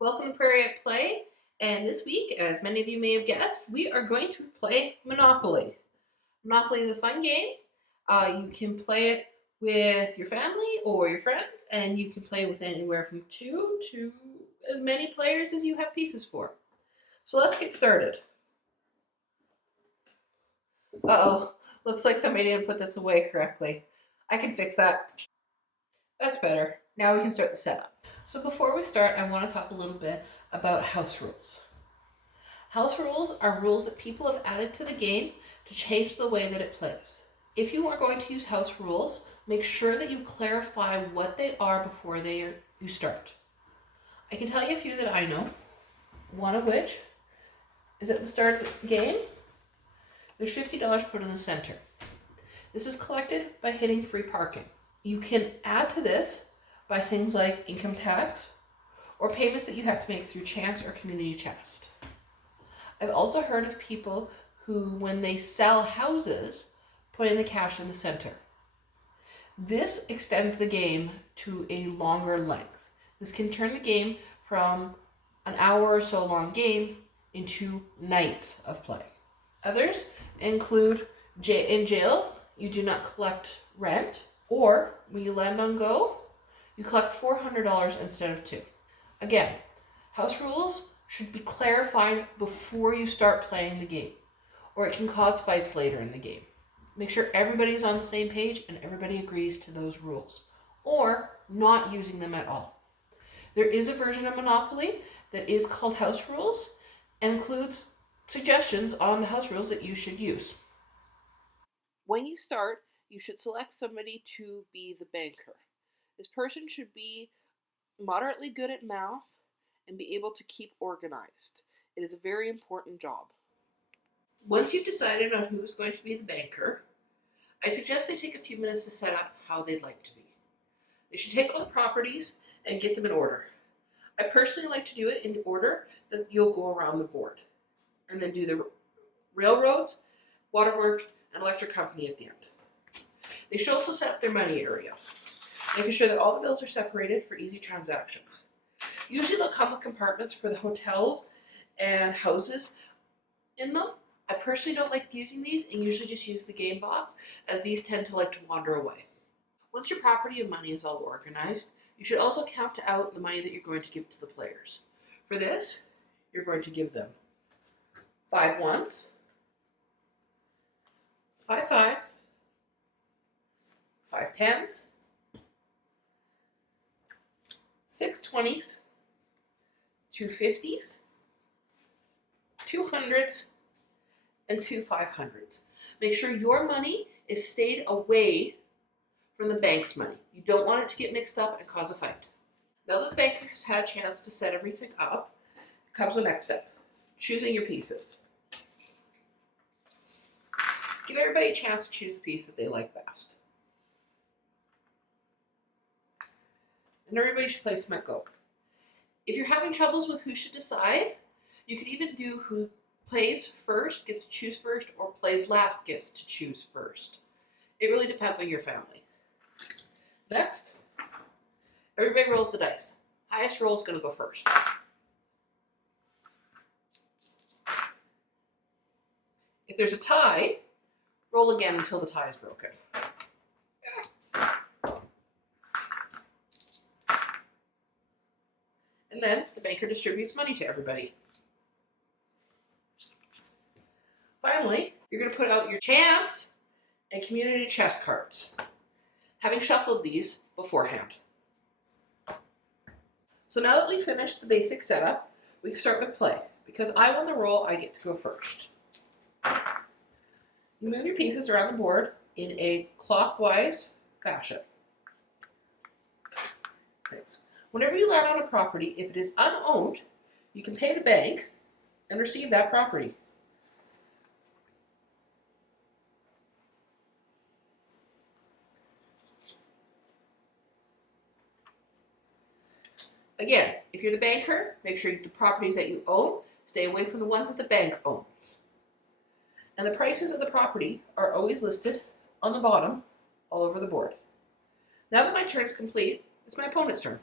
Welcome to Prairie at Play, and this week, as many of you may have guessed, we are going to play Monopoly. Monopoly is a fun game. You can play it with your family or your friends, and you can play with anywhere from 2 to as many players as you have pieces for. So let's get started. Uh-oh, looks like somebody didn't put this away correctly. I can fix that. That's better. Now we can start the setup. So before we start, I want to talk a little bit about house rules. House rules are rules that people have added to the game to change the way that it plays. If you are going to use house rules, make sure that you clarify what they are before you start. I can tell you a few that I know, one of which is at the start of the game, there's $50 put in the center. This is collected by hitting free parking. You can add to this by things like income tax or payments that you have to make through chance or community chest. I've also heard of people who, when they sell houses, put in the cash in the center. This extends the game to a longer length. This can turn the game from an hour or so long game into nights of play. Others include in jail, you do not collect rent, or when you land on go, you collect $400 instead of $2. Again, house rules should be clarified before you start playing the game, or it can cause fights later in the game. Make sure everybody's on the same page and everybody agrees to those rules, or not using them at all. There is a version of Monopoly that is called House Rules and includes suggestions on the house rules that you should use. When you start, you should select somebody to be the banker. This person should be moderately good at math and be able to keep organized. It is a very important job. Once you've decided on who is going to be the banker, I suggest they take a few minutes to set up how they'd like to be. They should take all the properties and get them in order. I personally like to do it in the order that you'll go around the board, and then do the railroads, waterwork, and electric company at the end. They should also set up their money area, making sure that all the bills are separated for easy transactions. Usually they'll come with compartments for the hotels and houses in them. I personally don't like using these and usually just use the game box, as these tend to like to wander away. Once your property and money is all organized, you should also count out the money that you're going to give to the players. For this, you're going to give them 5 ones, 5 fives, 5 tens, 6 20s, 2 50s, 2 hundreds, and 2 500s. Make sure your money is stayed away from the bank's money. You don't want it to get mixed up and cause a fight. Now that the banker has had a chance to set everything up, comes the next step, choosing your pieces. Give everybody a chance to choose the piece that they like best. And everybody should place them at go. If you're having troubles with who should decide, you could even do who plays first gets to choose first, or plays last gets to choose first. It really depends on your family. Next, everybody rolls the dice. Highest roll is going to go first. If there's a tie, roll again until the tie is broken. And then the banker distributes money to everybody. Finally, you're going to put out your chance and community chest cards, having shuffled these beforehand. So now that we've finished the basic setup, we can start with play. Because I won the roll, I get to go first. You move your pieces around the board in a clockwise fashion. 6. Whenever you land on a property, if it is unowned, you can pay the bank and receive that property. Again, if you're the banker, make sure the properties that you own stay away from the ones that the bank owns. And the prices of the property are always listed on the bottom all over the board. Now that my turn is complete, it's my opponent's turn.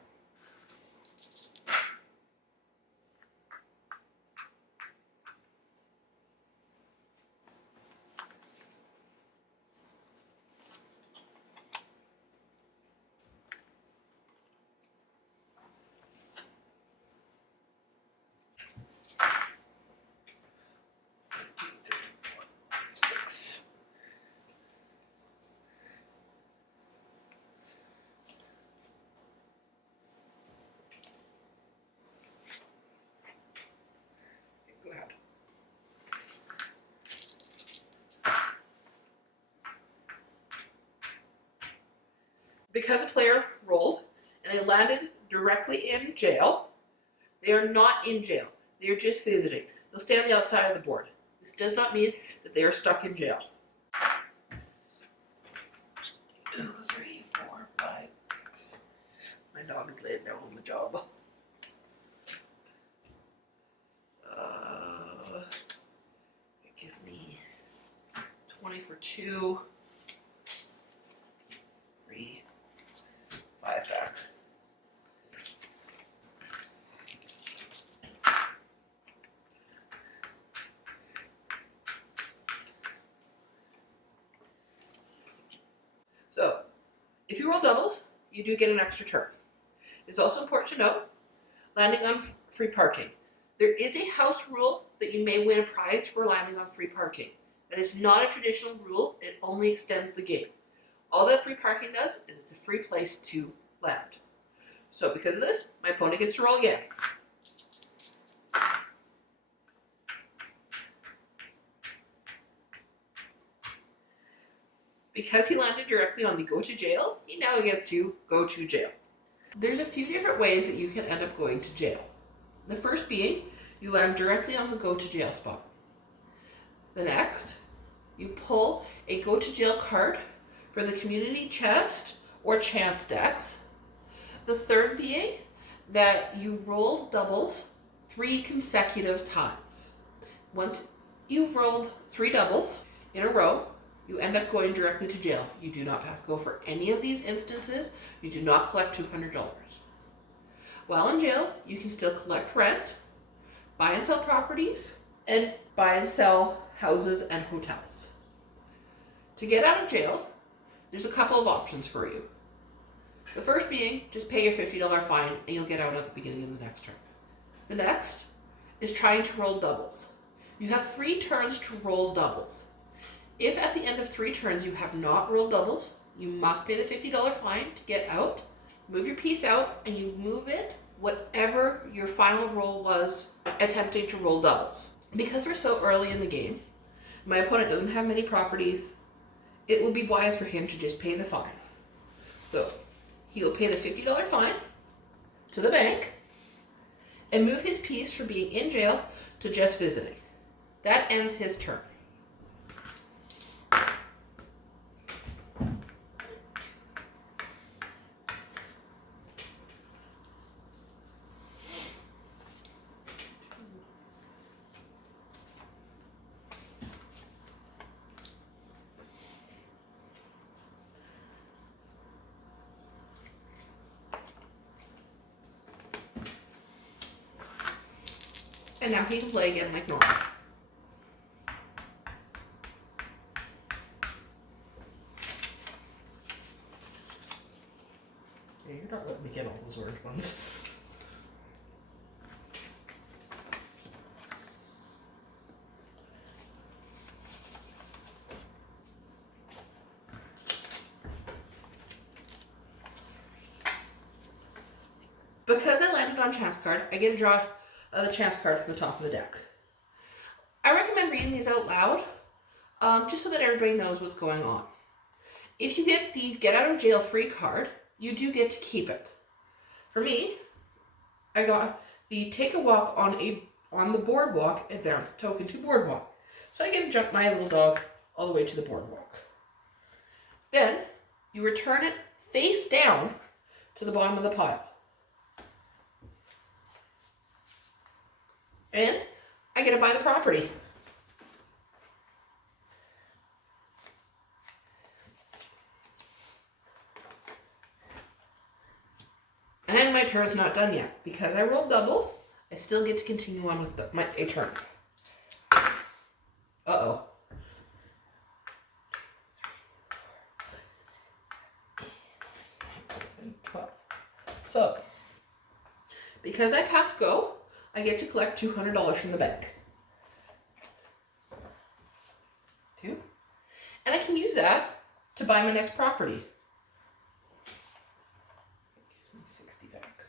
Because a player rolled and they landed directly in jail, they are not in jail. They are just visiting. They'll stay on the outside of the board. This does not mean that they are stuck in jail. 2, 3, 4, 5, 6. My dog is laying down on the job. It gives me 20 for 2, 3, 5 back. So, if you roll doubles, you do get an extra turn. It's also important to note, landing on free parking. There is a house rule that you may win a prize for landing on free parking. That is not a traditional rule, it only extends the game. All that free parking does is it's a free place to land. So because of this, my opponent gets to roll again. Because he landed directly on the go to jail, he now gets to go to jail. There's a few different ways that you can end up going to jail. The first being, you land directly on the go to jail spot. The next, you pull a go to jail card for the community chest or chance decks. The third being that you roll doubles 3 consecutive times. Once you've rolled 3 doubles in a row, you end up going directly to jail. You do not pass go for any of these instances. You do not collect $200. While in jail, you can still collect rent, buy and sell properties, and buy and sell houses and hotels. To get out of jail, there's a couple of options for you. The first being, just pay your $50 fine and you'll get out at the beginning of the next turn. The next is trying to roll doubles. You have 3 turns to roll doubles. If at the end of 3 turns you have not rolled doubles, you must pay the $50 fine to get out. Move your piece out and you move it whatever your final roll was attempting to roll doubles. Because we're so early in the game, my opponent doesn't have many properties, it would be wise for him to just pay the fine. So he will pay the $50 fine to the bank and move his piece from being in jail to just visiting. That ends his turn. And now he can play again like normal. Yeah, you're not letting me get all those orange ones. Because I landed on chance card, I get to draw the chance card from the top of the deck. I recommend reading these out loud, just so that everybody knows what's going on. If you get the get out of jail free card, you do get to keep it. For me, I got the take a walk on the boardwalk advance token to boardwalk. So I get to jump my little dog all the way to the boardwalk. Then you return it face down to the bottom of the pile. And I get to buy the property. And my turn's not done yet. Because I rolled doubles, I still get to continue on with my turn. Uh-oh. 12. So, because I pass go, I get to collect $200 from the bank. 2. And I can use that to buy my next property. Gives me 60 back.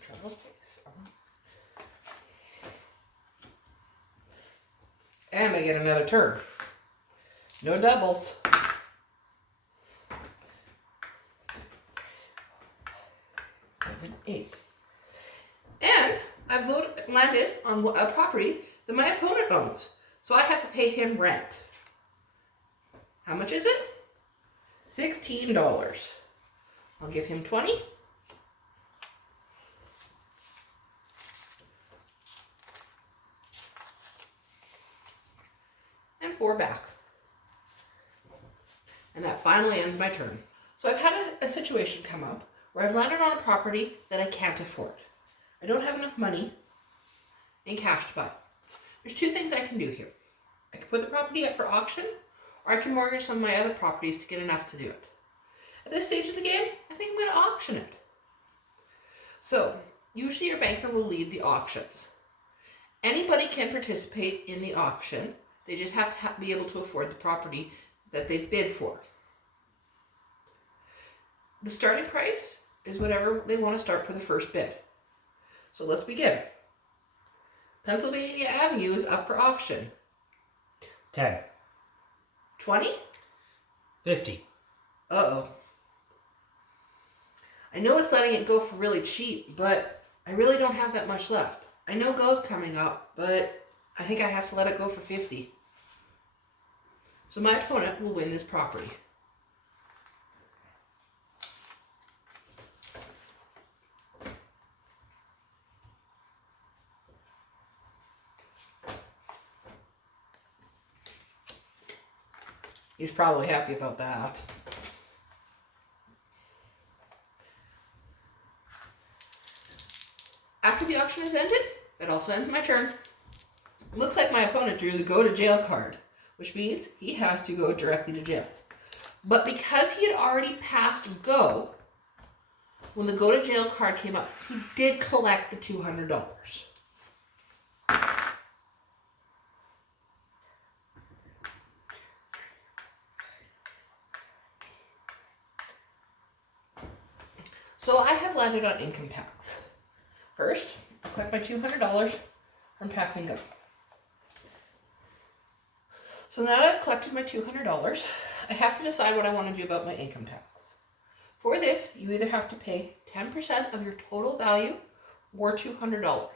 Travel space. And I get another turn. No doubles. 7, 8. And I've landed on a property that my opponent owns. So I have to pay him rent. How much is it? $16. I'll give him 20. And 4 back. And that finally ends my turn. So I've had a situation come up where I've landed on a property that I can't afford. I don't have enough money in cash to buy. There's 2 things I can do here. I can put the property up for auction, or I can mortgage some of my other properties to get enough to do it. At this stage of the game, I think I'm going to auction it. So, usually your banker will lead the auctions. Anybody can participate in the auction. They just have to be able to afford the property that they've bid for. The starting price is whatever they want to start for the first bid. So let's begin. Pennsylvania Avenue is up for auction. 10. 20? 50. Uh-oh. I know it's letting it go for really cheap, but I really don't have that much left. I know Go's coming up, but I think I have to let it go for 50. So my opponent will win this property. He's probably happy about that. After the auction is ended, it also ends my turn. Looks like my opponent drew the go to jail card, which means he has to go directly to jail. But because he had already passed go, when the go to jail card came up, he did collect the $200. So I have landed on income tax. First, I'll collect my $200 from passing go. So now that I've collected my $200, I have to decide what I want to do about my income tax. For this, you either have to pay 10% of your total value or $200.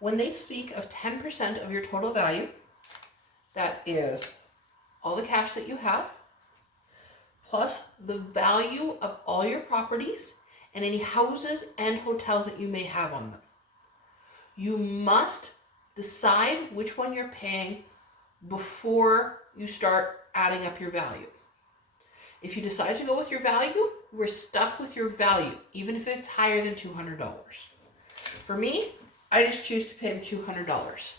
When they speak of 10% of your total value, that is all the cash that you have, plus the value of all your properties and any houses and hotels that you may have on them. You must decide which one you're paying before you start adding up your value. If you decide to go with your value, we're stuck with your value, even if it's higher than $200. For me, I just choose to pay the $200.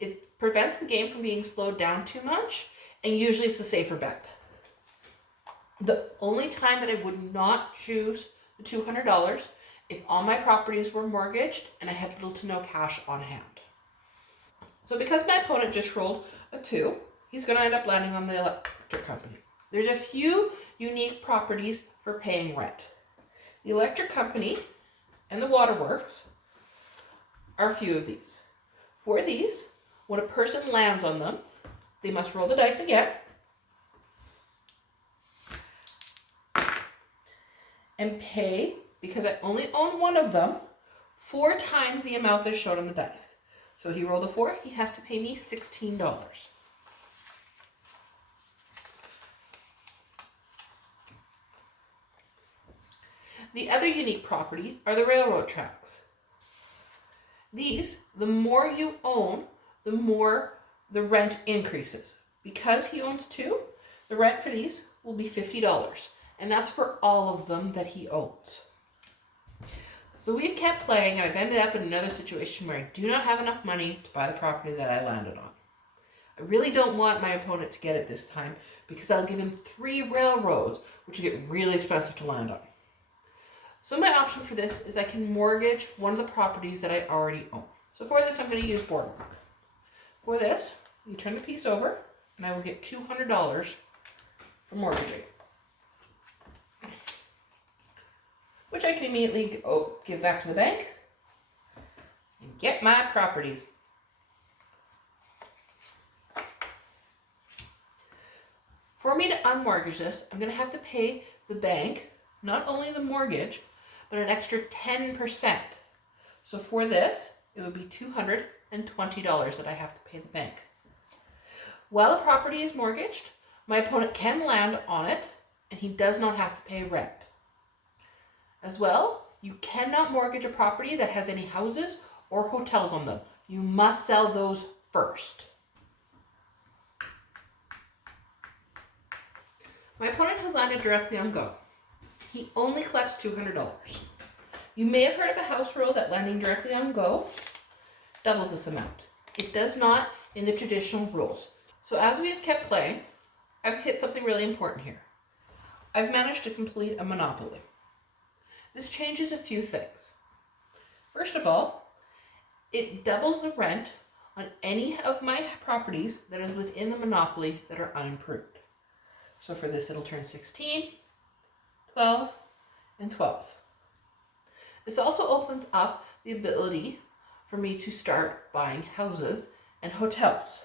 It prevents the game from being slowed down too much, and usually it's a safer bet. The only time that I would not choose the $200 if all my properties were mortgaged and I had little to no cash on hand. So because my opponent just rolled a 2, he's going to end up landing on the electric company. There's a few unique properties for paying rent. The electric company and the waterworks are a few of these. For these, when a person lands on them, they must roll the dice again and pay, because I only own one of them, 4 times the amount that's shown on the dice. So he rolled a 4, he has to pay me $16. The other unique property are the railroad tracks. These, the more you own, the more the rent increases. Because he owns 2, the rent for these will be $50. And that's for all of them that he owns. So we've kept playing, and I've ended up in another situation where I do not have enough money to buy the property that I landed on. I really don't want my opponent to get it this time, because I'll give him 3 railroads, which will get really expensive to land on. So my option for this is I can mortgage one of the properties that I already own. So for this, I'm going to use Boardwalk. For this, you turn the piece over, and I will get $200 for mortgaging, which I can immediately give back to the bank and get my property. For me to unmortgage this, I'm going to have to pay the bank not only the mortgage, but an extra 10%. So for this, it would be $220 that I have to pay the bank. While the property is mortgaged, my opponent can land on it, and he does not have to pay rent. As well, you cannot mortgage a property that has any houses or hotels on them. You must sell those first. My opponent has landed directly on go. He only collects $200. You may have heard of a house rule that landing directly on go doubles this amount. It does not in the traditional rules. So as we have kept playing, I've hit something really important here. I've managed to complete a monopoly. This changes a few things. First of all, it doubles the rent on any of my properties that is within the monopoly that are unimproved. So for this, it'll turn 16, 12, and 12. This also opens up the ability for me to start buying houses and hotels.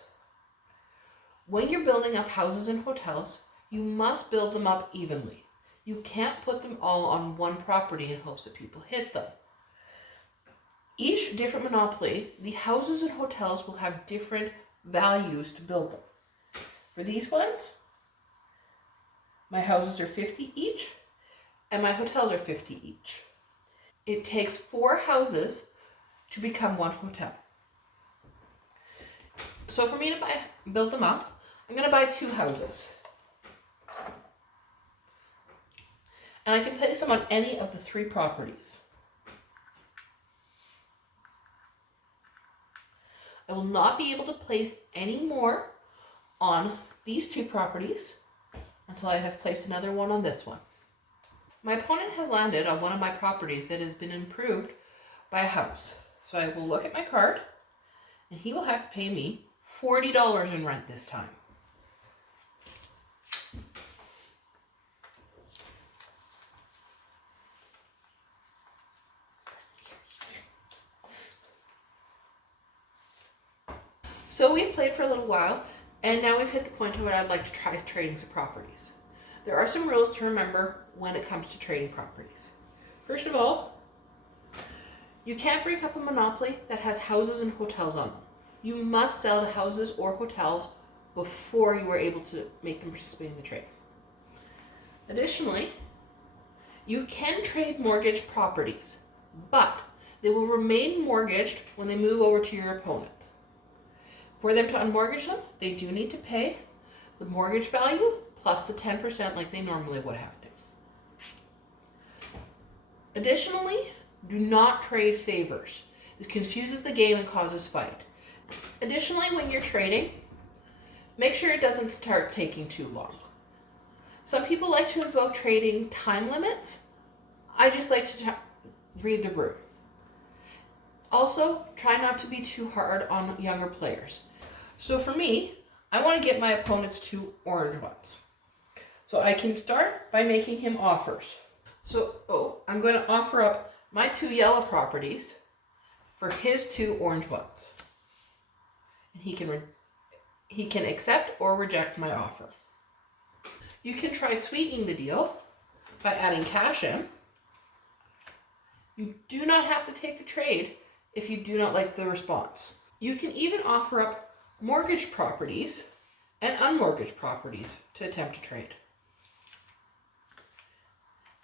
When you're building up houses and hotels, you must build them up evenly. You can't put them all on one property in hopes that people hit them. Each different monopoly, the houses and hotels will have different values to build them. For these ones, my houses are 50 each, and my hotels are 50 each. It takes 4 houses to become 1 hotel. So for me to build them up, I'm going to buy 2 houses. And I can place them on any of the 3 properties. I will not be able to place any more on these 2 properties until I have placed another one on this one. My opponent has landed on one of my properties that has been improved by a house. So I will look at my card, and he will have to pay me $40 in rent this time. So we've played for a little while, and now we've hit the point where I'd like to try trading some properties. There are some rules to remember when it comes to trading properties. First of all, you can't break up a monopoly that has houses and hotels on them. You must sell the houses or hotels before you are able to make them participate in the trade. Additionally, you can trade mortgaged properties, but they will remain mortgaged when they move over to your opponent. For them to unmortgage them, they do need to pay the mortgage value plus the 10% like they normally would have to. Additionally, do not trade favors. This confuses the game and causes fight. Additionally, when you're trading, make sure it doesn't start taking too long. Some people like to invoke trading time limits. I just like to read the room. Also, try not to be too hard on younger players. So for me, I want to get my opponent's 2 orange ones. So I can start by making him offers. So I'm going to offer up my 2 yellow properties for his 2 orange ones. And he can accept or reject my offer. You can try sweetening the deal by adding cash in. You do not have to take the trade if you do not like the response. You can even offer up mortgage properties and unmortgaged properties to attempt to trade.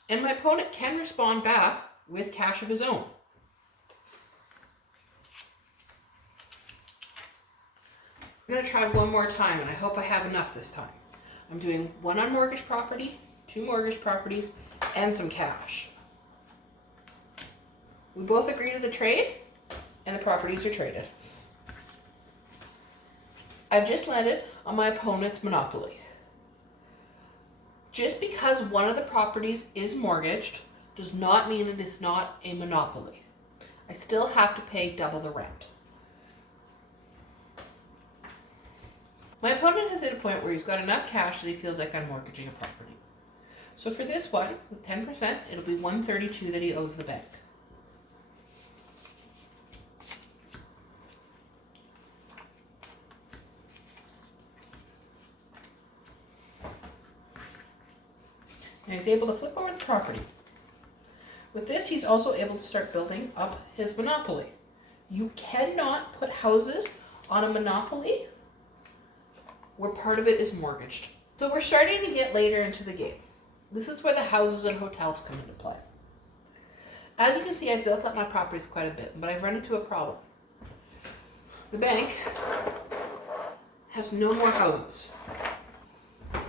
And my opponent can respond back with cash of his own. I'm going to try one more time, and I hope I have enough this time. I'm doing 1 unmortgaged property, 2 mortgage properties, and some cash. We both agree to the trade, and the properties are traded. I've just landed on my opponent's monopoly. Just because one of the properties is mortgaged does not mean it is not a monopoly. I still have to pay double the rent. My opponent has hit a point where he's got enough cash that he feels like I'm mortgaging a property. So for this one, with 10%, it'll be $132 that he owes the bank. And he's able to flip over the property. With this, he's also able to start building up his monopoly. You cannot put houses on a monopoly where part of it is mortgaged. So we're starting to get later into the game. This is where the houses and hotels come into play. As you can see, I've built up my properties quite a bit, but I've run into a problem. The bank has no more houses.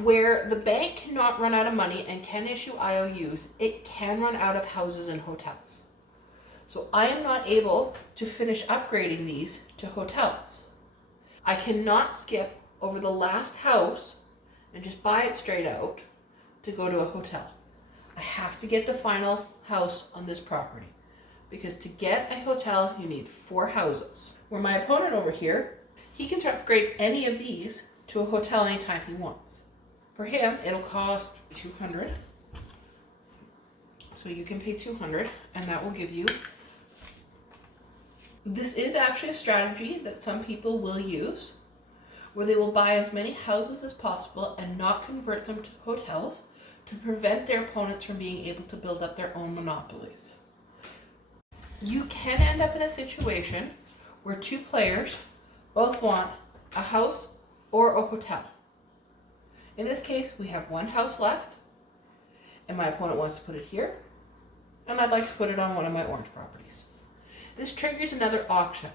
Where the bank cannot run out of money and can issue IOUs, it can run out of houses and hotels. So I am not able to finish upgrading these to hotels. I cannot skip over the last house and just buy it straight out to go to a hotel. I have to get the final house on this property, because to get a hotel you need 4 houses. Where my opponent over here, he can upgrade any of these to a hotel anytime he wants. For him, it'll cost 200. So you can pay 200, and that will give you. This is actually a strategy that some people will use, where they will buy as many houses as possible and not convert them to hotels to prevent their opponents from being able to build up their own monopolies. You can end up in a situation where 2 players both want a house or a hotel. In this case, we have 1 house left, and my opponent wants to put it here, and I'd like to put it on one of my orange properties. This triggers another auction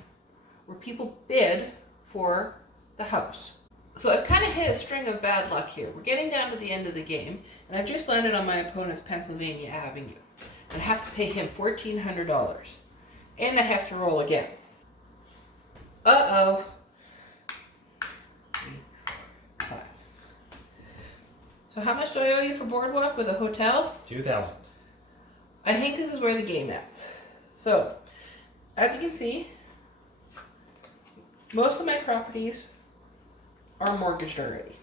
where people bid for the house. So I've kind of hit a string of bad luck here. We're getting down to the end of the game, and I've just landed on my opponent's Pennsylvania Avenue. And I have to pay him $1,400. And I have to roll again. Uh-oh. 3, 4, 5. So how much do I owe you for Boardwalk with a hotel? 2,000. I think this is where the game ends. So, as you can see, most of my properties are mortgaged already.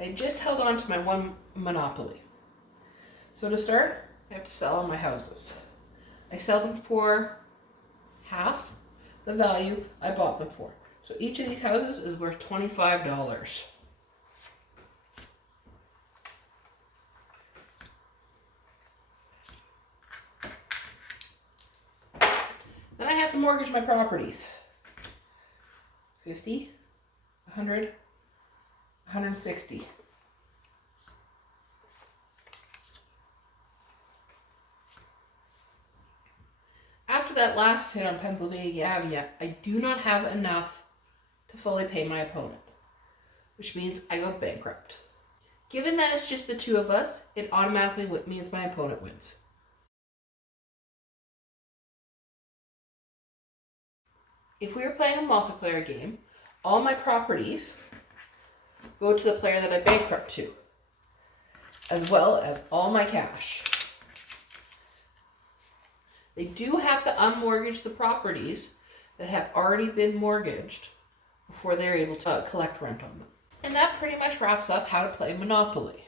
I just held on to my 1 monopoly. So to start, I have to sell all my houses. I sell them for half the value I bought them for. So each of these houses is worth $25. Then I have to mortgage my properties. 50, 100, 160. After that last hit on Pennsylvania Avenue, I do not have enough to fully pay my opponent, which means I go bankrupt. Given that it's just the 2 of us, it automatically means my opponent wins. If we were playing a multiplayer game, all my properties go to the player that I bankrupt to, as well as all my cash. They do have to unmortgage the properties that have already been mortgaged before they're able to collect rent on them. And that pretty much wraps up how to play Monopoly.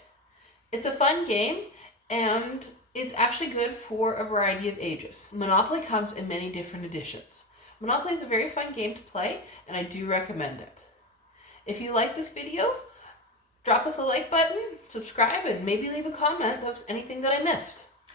It's a fun game, and it's actually good for a variety of ages. Monopoly comes in many different editions. Monopoly is a very fun game to play, and I do recommend it. If you like this video, drop us a like button, subscribe, and maybe leave a comment of anything that I missed.